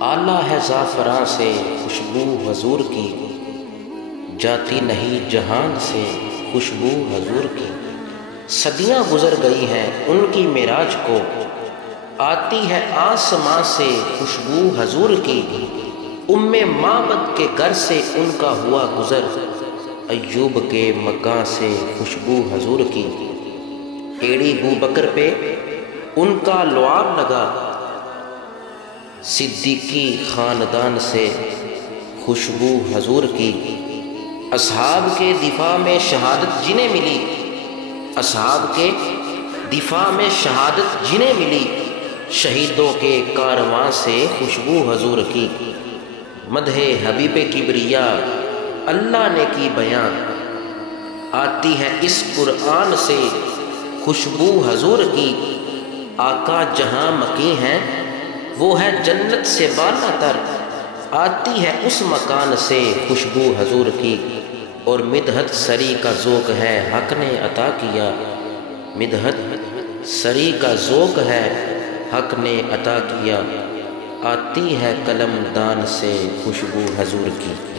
آلہ ہے زعفراں سے خوشبو حضور کی، جاتی نہیں جہان سے خوشبو حضور کی۔ صدیاں گزر گئی ہیں ان کی معراج کو، آتی ہے آسماں سے خوشبو حضور کی۔ ام معبد کے گھر سے ان کا ہوا گزر، ایوب کے مکاں سے خوشبو حضور کی۔ ایڑی بوبکر پہ ان کا لعاب لگا، صدیقی خاندان سے خوشبو حضور کی۔ اصحاب کے دفاع میں شہادت جنہیں ملی، اصحاب کے دفاع میں شہادت جنہیں ملی، شہیدوں کے کارواں سے خوشبو حضور کی۔ مدح حبیب کبریا اللہ نے کی بیاں، آتی ہے اس قرآن سے خوشبو حضور کی۔ آقا جہاں مقیم ہیں وہ ہے جنت سے بالا تر، آتی ہے اس مکان سے خوشبو حضور کی۔ اور مدحت سری کا ذوق ہے حق نے عطا کیا، مدحت سری کا ذوق ہے حق نے عطا کیا، آتی ہے قلم دان سے خوشبو حضور کی۔